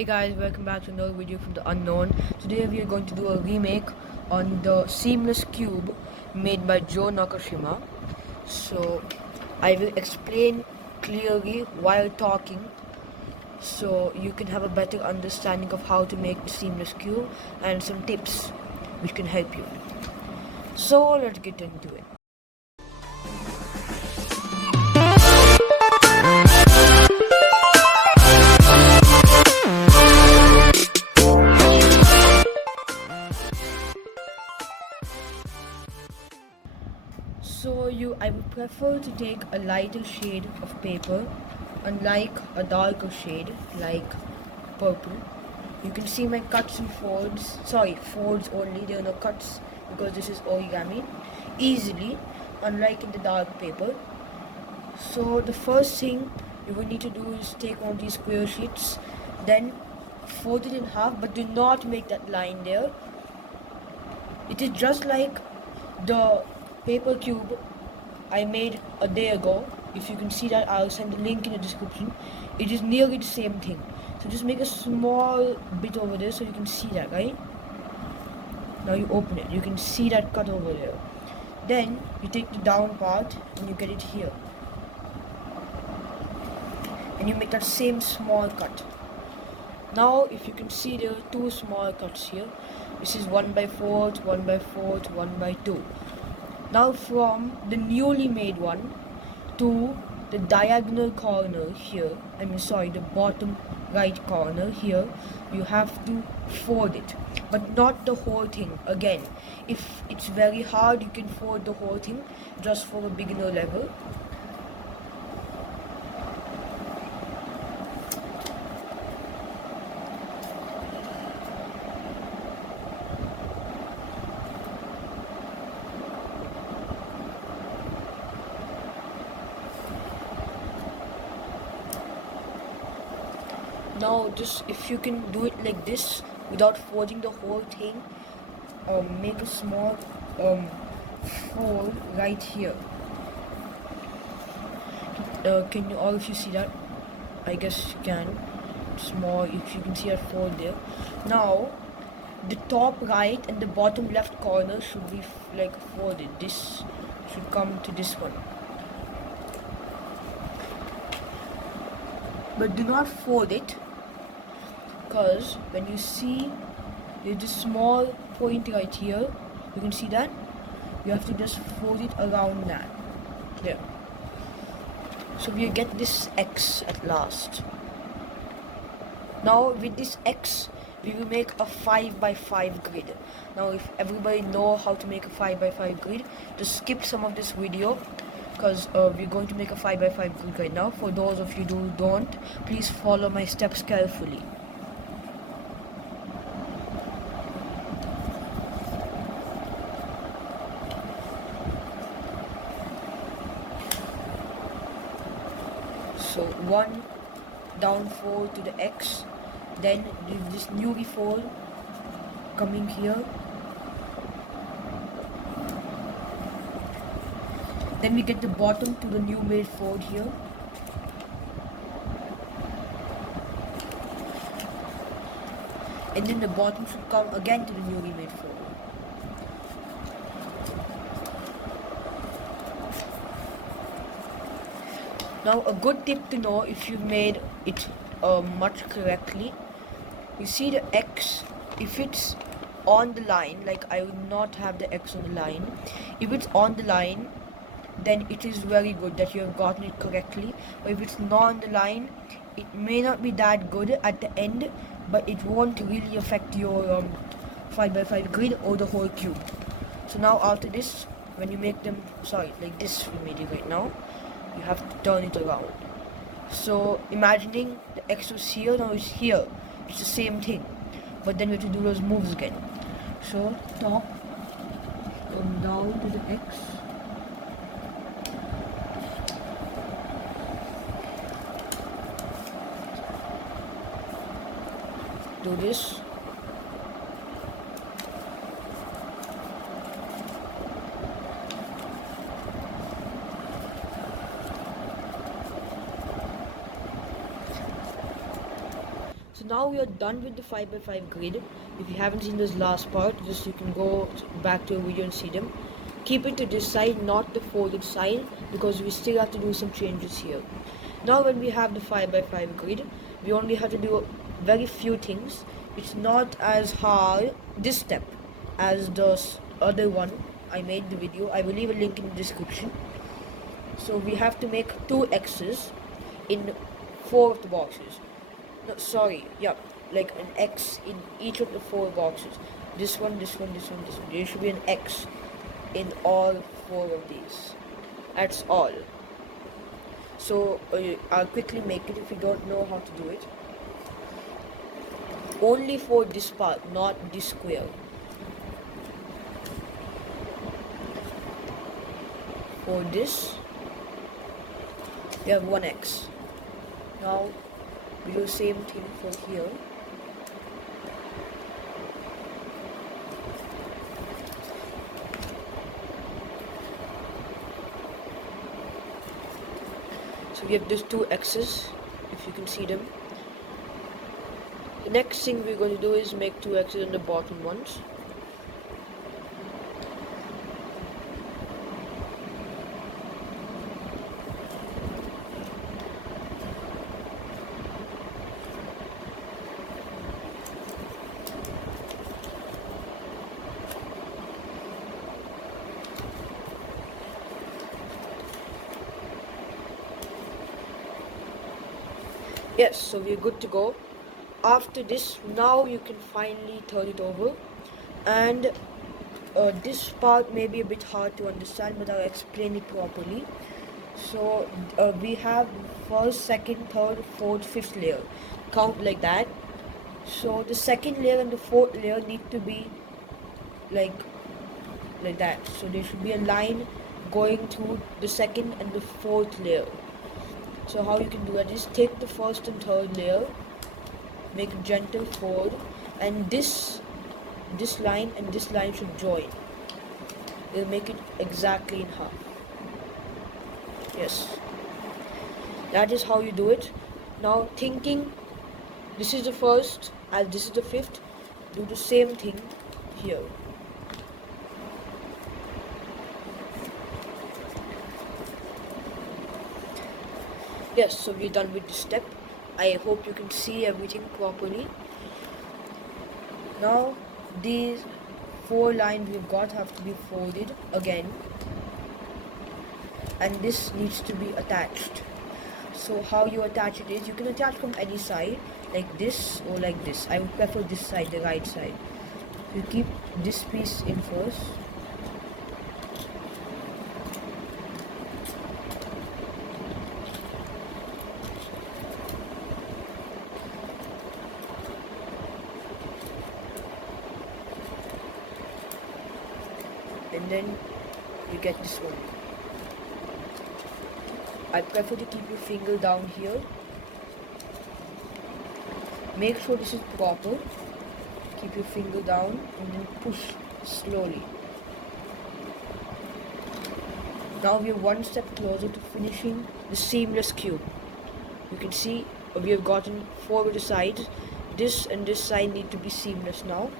Hey guys, welcome back to another video from the unknown. Today we are going to do a remake on the seamless cube made by Nakashima. So I will explain clearly while talking so you can have a better understanding of how to make the seamless cube and some tips which can help you. So let's get into it. I would prefer to take a lighter shade of paper, unlike a darker shade like purple. You can see my cuts and folds, folds only, there are no cuts because this is origami, easily, unlike in the dark paper. So the first thing you will need to do is take one of these square sheets, then fold it in half, but do not make that line there. It is just like the paper cube I made a day ago. If you can see that, I'll send the link in the description. It is nearly the same thing. So just make a small bit over there so you can see that, right? Now you open it. You can see that cut over there. Then you take the down part and you get it here. And you make that same small cut. Now if you can see, there are two small cuts here. This is 1 by 4th, 1 by 4th, 1 by 2. Now from the newly made one to the diagonal corner here, the bottom right corner here, you have to fold it, but not the whole thing. Again, if it's very hard, you can fold the whole thing just for a beginner level. Now just if you can do it like this without folding the whole thing, make a small fold right here. Can you all of you see that? I guess you can. Small, if you can see that fold there. Now the top right and the bottom left corner should be like folded. This should come to this one. But do not fold it, because when you see there's this small point right here, you can see that, you have to just fold it around that there. So we get this X at last. Now with this X we will make a 5 by 5 grid. Now if everybody know how to make a 5 by 5 grid, just skip some of this video, because we're going to make a 5 by 5 grid right now. For those of you who don't, please follow my steps carefully. So 1 down fold to the X, then this newly fold coming here, then we get the bottom to the new made fold here, and then the bottom should come again to the newly made fold. Now a good tip to know if you made it much correctly, you see the X, if it's on the line, like I would not have the X on the line, if it's on the line then it is very good that you have gotten it correctly. But if it's not on the line, it may not be that good at the end, but it won't really affect your 5 by 5 grid or the whole cube. So now after this, when you make them, like this we made it right now, you have to turn it around. So imagining the X was here, now it's here. It's the same thing, but then we have to do those moves again. So top, come down to the X, do this, now we are done with the 5x5 grid. If you haven't seen this last part, just you can go back to a video and see them. Keep it to this side, not the folded side, because we still have to do some changes here. Now when we have the 5x5 grid, we only have to do very few things. It's not as hard, this step, as the other one I made the video. I will leave a link in the description. So we have to make 2 X's in 4 of the boxes. No, sorry, yeah, like an X in each of the 4 boxes. This one, this one, this one, this one. There should be an X in all 4 of these. That's all. So I'll quickly make it if you don't know how to do it. Only for this part, not this square. For this, we have 1 X. Now we do the same thing for here. So we have these 2 X's, if you can see them. The next thing we're going to do is make 2 X's on the bottom ones. Yes, so we're good to go. After this, now you can finally turn it over, and this part may be a bit hard to understand, but I'll explain it properly. So we have first, second, third, fourth, fifth layer, count like that. So the second layer and the fourth layer need to be like that. So there should be a line going through the second and the fourth layer. So how you can do that is take the first and third layer, make a gentle fold, and this line and this line should join. It'll make it exactly in half. Yes, that is how you do it. Now thinking this is the first and this is the fifth, do the same thing here. Yes, so we're done with this step. I hope you can see everything properly. Now these 4 lines we've got have to be folded again, and this needs to be attached. So how you attach it is, you can attach from any side, like this or like this. I would prefer this side, the right side. You keep this piece in first. And then you get this one. I prefer to keep your finger down here. Make sure this is proper. Keep your finger down and then push slowly. Now we are one step closer to finishing the seamless cube. You can see we have gotten 4 of the sides. This and this side need to be seamless now.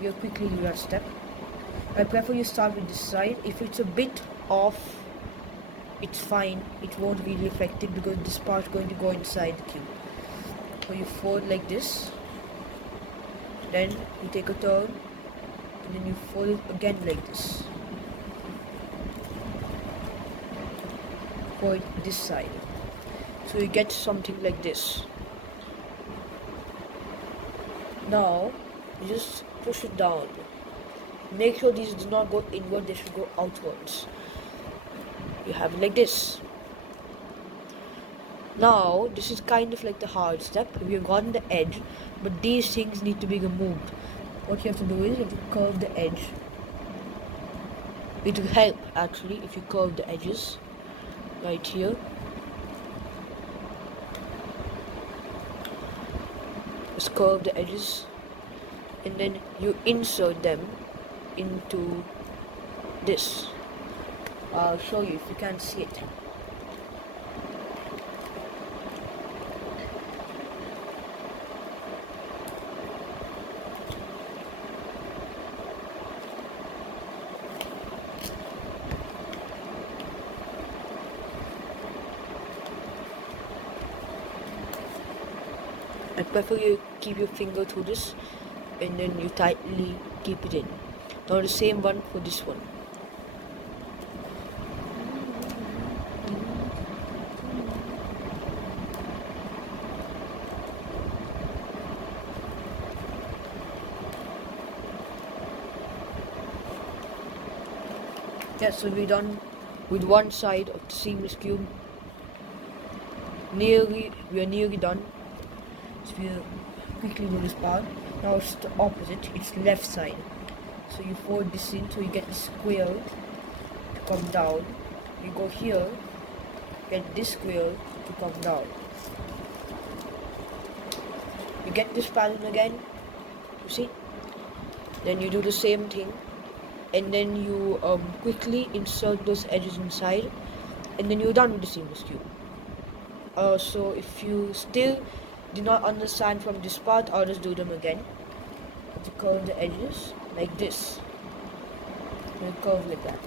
We will quickly do that step. I prefer you start with this side. If it's a bit off, it's fine. It won't really affect it because this part is going to go inside the cube. So you fold like this. Then you take a turn. And then you fold it again like this. For this side. So you get something like this. Now, you just push it down. Make sure these do not go inward, they should go outwards. You have it like this. Now, this is kind of like the hard step. We have gotten the edge, but these things need to be removed. What you have to do is you have to curve the edge. It will help actually if you curve the edges right here. Just curve the edges and then you insert them into this. I'll show you if you can't see it. I prefer you keep your finger through this and then you tightly keep it in. Now the same one for this one. Yeah, so we're done with one side of the seamless cube. We are nearly done. So we'll quickly do this part. Now it's the opposite, it's left side. So you fold this in so you get the square to come down. You go here, get this square to come down. You get this pattern again, you see? Then you do the same thing, and then you quickly insert those edges inside, and then you're done with the seamless cube. So if you still do not understand from this part, I'll just do them again. To curve the edges like this, and curve like that.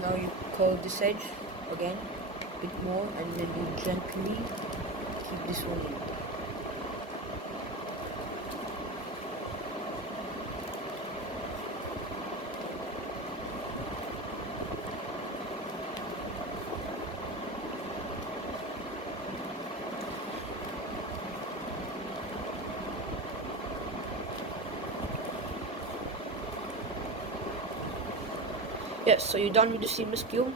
Now you curve this edge again a bit more, and then you gently keep this one in. Yes, so you're done with the seamless cube.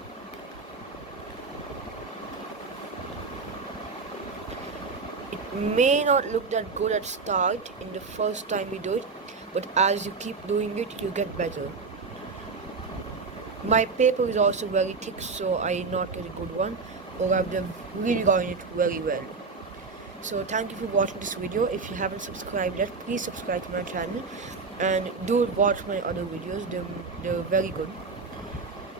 It may not look that good at start in the first time you do it, but as you keep doing it, you get better. My paper is also very thick, so I not get a good one, or I've really gotten it very well. So thank you for watching this video. If you haven't subscribed yet, please subscribe to my channel, and do watch my other videos. They're very good.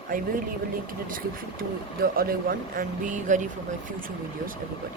I will leave a link in the description to the other one, and be ready for my future videos, everybody.